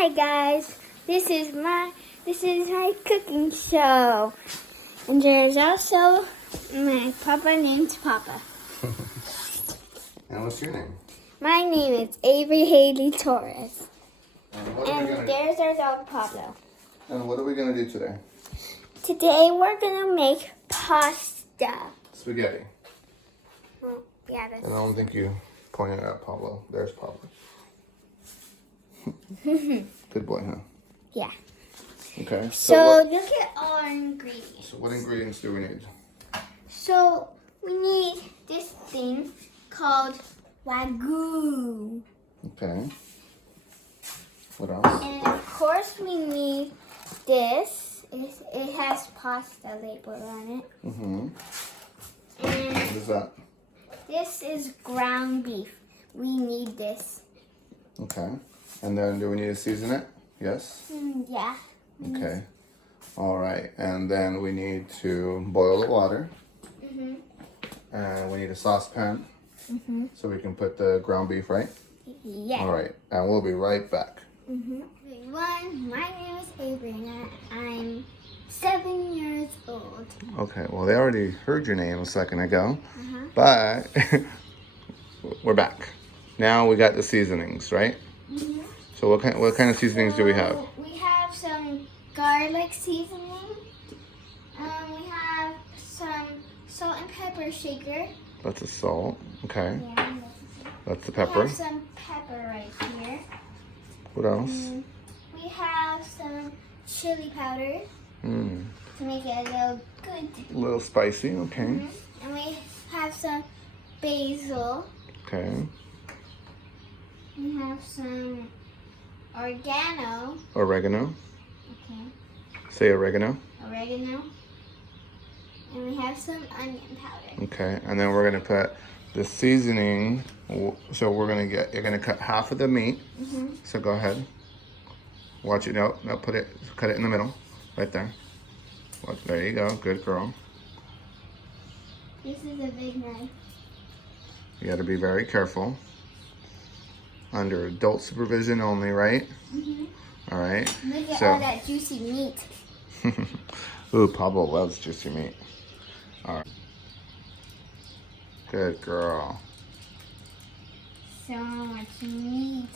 Hi guys, this is my cooking show, and there's also my papa named Papa. And what's your name? My name is Avery Haley Torres, And there's our dog Pablo. And what are we gonna do today? Today we're gonna make pasta. Spaghetti. Well, yeah, And I don't think you pointed out Pablo. There's Pablo. Good boy, huh? Yeah. Okay. So look at our ingredients. So what ingredients do we need? So we need this thing called Wagyu. Okay. What else? And of course we need this. It has pasta labeled on it. Mm-hmm. And What is that? this is ground beef. We need this. Okay. And then do we need to season it? Yes? Yeah. Okay. All right. And then we need to boil the water. Mm-hmm. And we need a saucepan. Mm-hmm. So we can put the ground beef, right? Yeah. All right. And we'll be right back. Mm-hmm. Everyone, my name is Avery and I'm 7 years old. Okay. Well, they already heard your name a second ago. Uh-huh. But we're back. Now we got the seasonings, right? Mm-hmm. So what kind of seasonings do we have? We have some garlic seasoning. We have some salt and pepper shaker. That's the salt. Okay. Yeah. That's the We pepper. have some pepper right here. What else? We have some chili powder Mm. to make it a little good. A little spicy. Okay. And we have some basil. Okay. We have some oregano. Oregano. Okay. Say oregano. Oregano. And we have some onion powder. Okay. And then we're gonna put the seasoning. So you're gonna cut half of the meat. Mm-hmm. So go ahead. Watch it. No, cut it in the middle, right there. There you go. Good girl. This is a big knife. You got to be very careful. Under adult supervision only, right? Mm-hmm. All right. Look at all that juicy meat. Ooh, Pablo loves juicy meat. All right. Good girl. So much meat.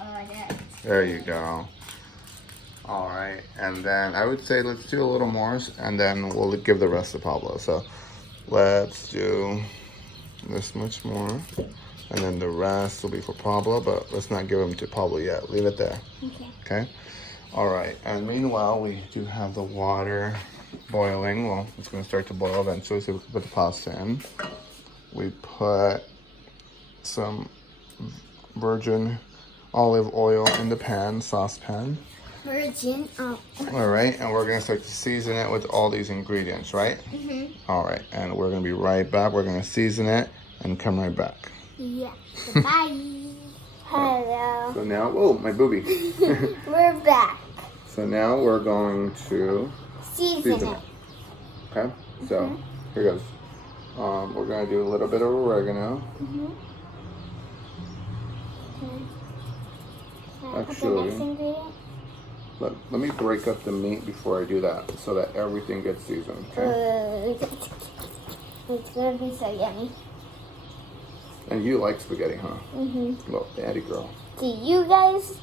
Oh, that. There you go. All right. And then I would say let's do a little more, and then we'll give the rest to Pablo. So let's do this much more. And then the rest will be for Pablo, but let's not give them to Pablo yet. Leave it there. Okay. Okay? All right. And meanwhile, we do have the water boiling. Well, it's going to start to boil eventually, so we can put the pasta in. We put some virgin olive oil in the pan, saucepan. Virgin. Oh. All right. And we're going to start to season it with all these ingredients, right? Mm-hmm. All right. And we're going to be right back. We're going to season it and come right back. Yeah. Bye. Hello. So now, oh, my booby. We're back. So now we're going to Season it. Okay, so here goes. We're going to do a little bit of oregano. Mm-hmm. Actually, let me break up the meat before I do that so that everything gets seasoned. Okay. It's gonna be so yummy. And you like spaghetti, huh? Mm-hmm. Little daddy girl. Do you guys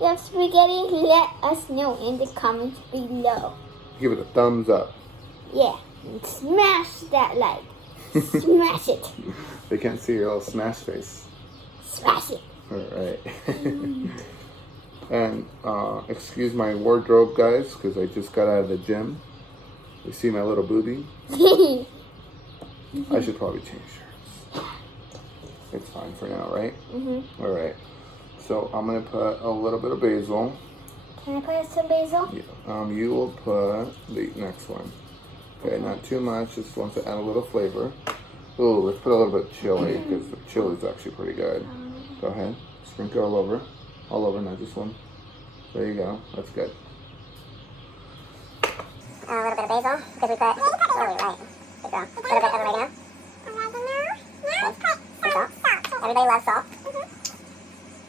love spaghetti? Let us know in the comments below. Give it a thumbs up. Yeah, and smash that like. Smash it. They can't see your little smash face. Smash it. All right. And excuse my wardrobe, guys, because I just got out of the gym. You see my little booby? I should probably change shirts. It's fine for now, right? Mm-hmm. All right. So I'm gonna put a little bit of basil. Can I put some basil? Yeah. You will put the next one. Okay, not too much. Just wants to add a little flavor. Ooh, let's put a little bit of chili because the chili is actually pretty good. Go ahead. Sprinkle all over. All over, not just one. There you go. That's good. A little bit of basil because we put. Oh, right. There you go. A little bit of oregano. Okay. Some salt. Everybody loves salt.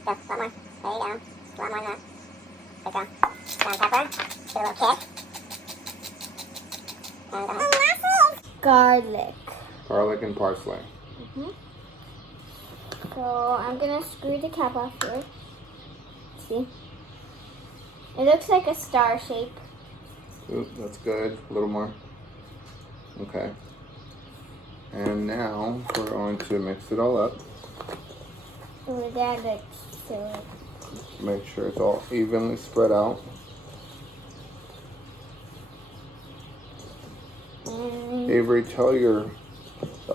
Go. A lot more. There you go. A lot more than that. There we go. Ground pepper. Give it a little kick. And Garlic. Garlic and parsley. So I'm gonna screw the cap off here. See? It looks like a star shape. Ooh, that's good. A little more. Okay. And now we're going to mix it all up. Ooh, that looks so. Make sure it's all evenly spread out. Avery, tell the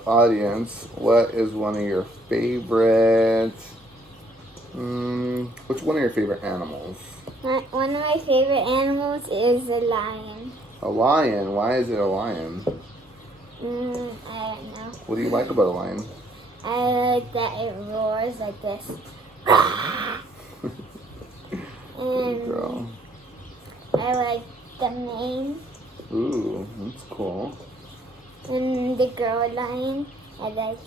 audience what is one of your favorite. Which one of your favorite animals? One of my favorite animals is a lion. A lion? Why is it a lion? I don't know. What do you like about a lion? I like that it roars like this. Good girl. I like the mane. Ooh, that's cool. And the girl lion. I like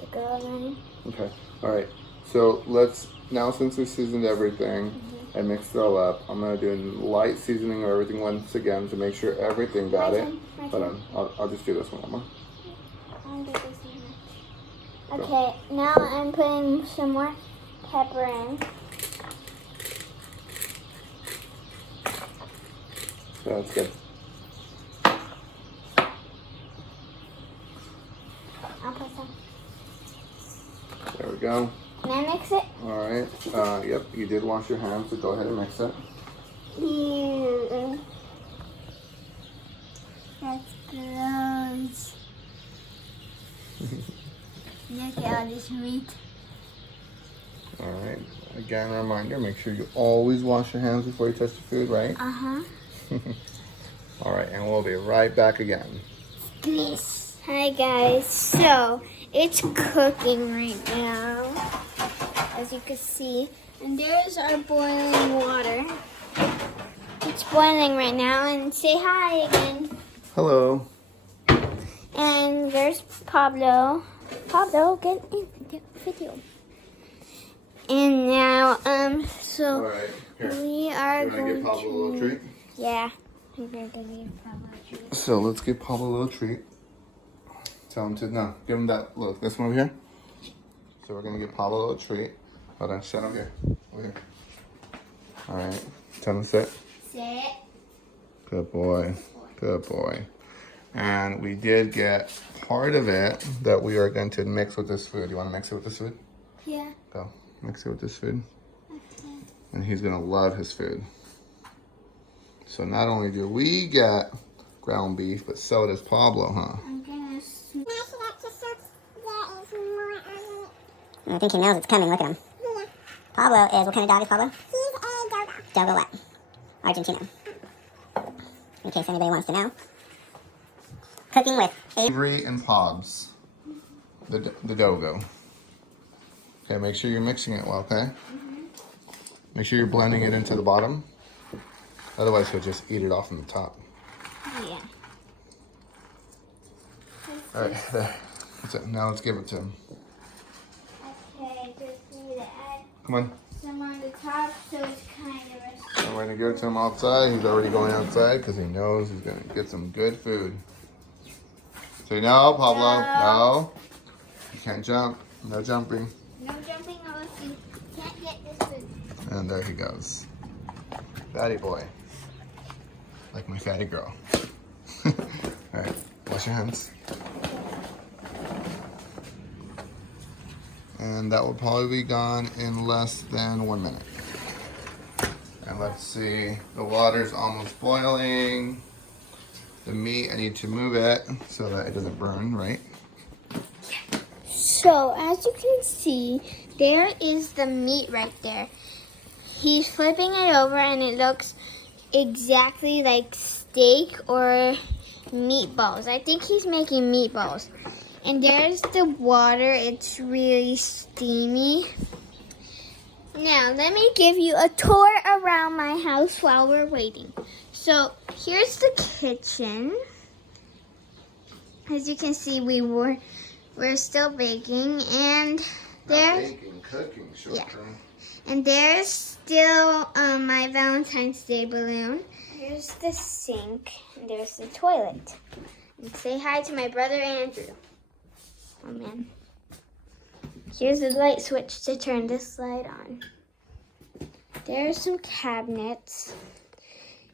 the girl lion. Okay. All right. So let's now, since we seasoned everything and mixed it all up, I'm gonna do a light seasoning of everything once again to make sure everything got it. Hold on. I'll just do this one more. I'll do this one. Okay. Now I'm putting some more pepper in. So that's good. I'll put some. There we go. Can I mix it? All right. Yep. You did wash your hands, so go ahead and mix it. Ew. That's gross. Look at all this meat. All right. Again, a reminder: make sure you always wash your hands before you touch the food, right? All right, and we'll be right back again. Hi guys. So it's cooking right now, as you can see, and there's our boiling water. It's boiling right now, and say hi again. Hello. And there's Pablo. Pablo, get in the video. And now, so All right. Here. we are You want to going give Pablo a little treat? Yeah, we're going to give Pablo a treat. So let's give Pablo a little treat. Tell him to, no, give him that, look, this one over here. So we're gonna give Pablo a little treat. Hold on, sit over here. Over here. All right, tell him to sit. Sit. Good boy, good boy. And we did get part of it that we are going to mix with this food. You wanna mix it with this food? Yeah. Go, mix it with this food. Okay. And he's gonna love his food. So not only do we get ground beef, but so does Pablo, huh? I'm gonna I think he knows it's coming. Look at him. Pablo is, what kind of dog is Pablo? He's a Dogo. Dogo what? Argentino. In case anybody wants to know. Cooking with Avery and Pobs, the Dogo. Okay, make sure you're mixing it well, okay? Make sure you're blending it into the bottom. Otherwise, he'll just eat it off from the top. Yeah. All right, there. That's it. Now let's give it to him. Okay, just need to add Come on. some on the top so it's kind of a... We're gonna give it to him outside. He's already going outside because he knows he's gonna get some good food. Say no, Pablo. No. You can't jump. No jumping. No jumping unless you can't get this food. And there he goes. Fatty boy. Like my fatty girl. All right, wash your hands. And that will probably be gone in less than 1 minute. And let's see, the water's almost boiling. The meat, I need to move it so that it doesn't burn, right? So, as you can see, there is the meat right there. He's flipping it over and it looks exactly like steak or meatballs. I think he's making meatballs. And there's the water. It's really steamy. Now, let me give you a tour around my house while we're waiting. So, here's the kitchen. As you can see, we're still baking, and there. Baking, cooking, short term. And there's still my Valentine's Day balloon. Here's the sink, and there's the toilet. And say hi to my brother Andrew. Oh man. Here's the light switch to turn this light on. There's some cabinets.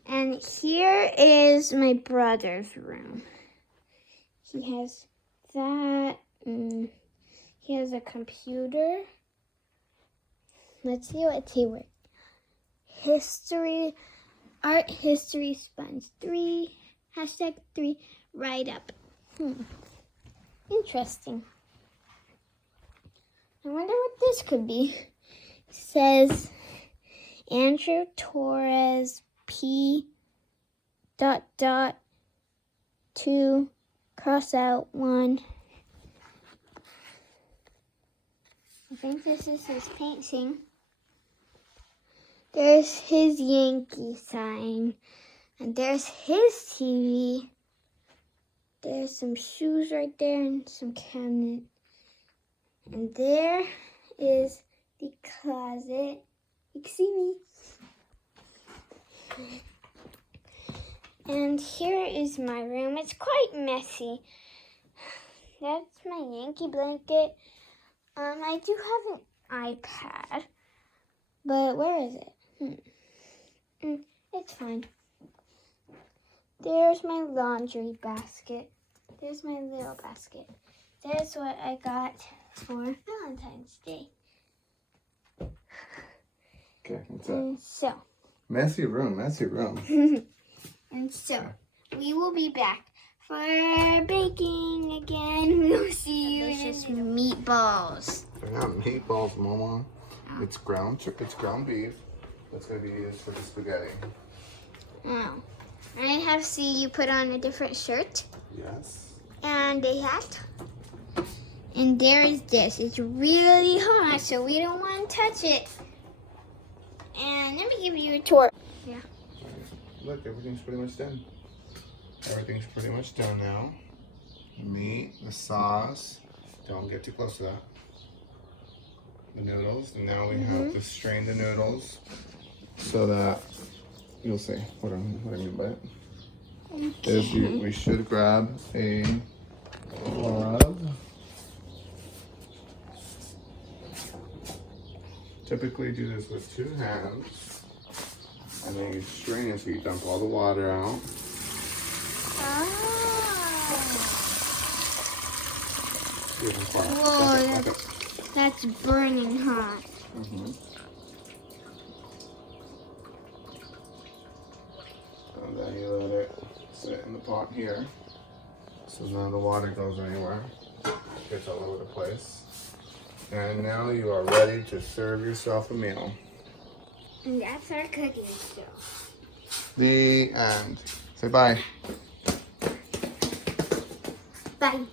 And here is my brother's room. He has that. He has a computer. Let's see what he works. History, art history sponge 3, #3, write up. Interesting. I wonder what this could be. It says Andrew Torres P. ... 2 cross out 1. I think this is his painting. There's his Yankee sign. And there's his TV. There's some shoes right there and some cabinet. And there is the closet. You can see me. And here is my room. It's quite messy. That's my Yankee blanket. I do have an iPad. But where is it? It's fine. There's my laundry basket. There's my little basket. There's what I got for Valentine's Day. Okay, what's that? And so. Messy room, messy room. And so, we will be back for baking again. We'll see you in meatballs. They're not meatballs, Mama. It's ground beef. That's gonna be used for the spaghetti. Oh. I have seen you put on a different shirt. Yes. And a hat. And there is this. It's really hot, so we don't want to touch it. And let me give you a tour. Yeah. Look, everything's pretty much done. Everything's pretty much done now. The meat, the sauce. Don't get too close to that. The noodles, and now we have to strain the noodles so that you'll see what I mean by it. Okay. We should grab a glove. Typically do this with 2 hands, and then you strain it so you dump all the water out. Whoa, that's burning hot. And then you let it sit in the pot here. So now the water goes anywhere. Gets all over the place. And now you are ready to serve yourself a meal. And that's our cooking show. The end. Say bye. Bye.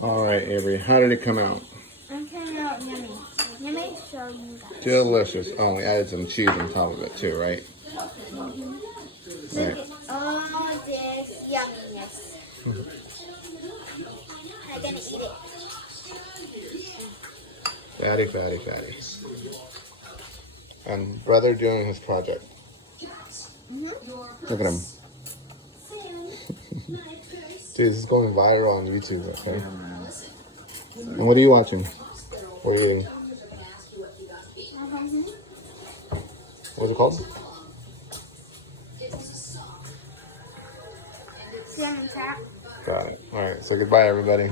All right, Avery, how did it come out? I'm coming out yummy. Let me show you guys. Delicious. Oh, we added some cheese on top of it too, right? Look at all this yumminess. I'm gonna eat it. Fatty, fatty, fatty. And brother doing his project. Look at him. Dude, this is going viral on YouTube, okay? And what are you watching? What are you eating? What's it called? Salmon trap. Got it. All right, so goodbye, everybody.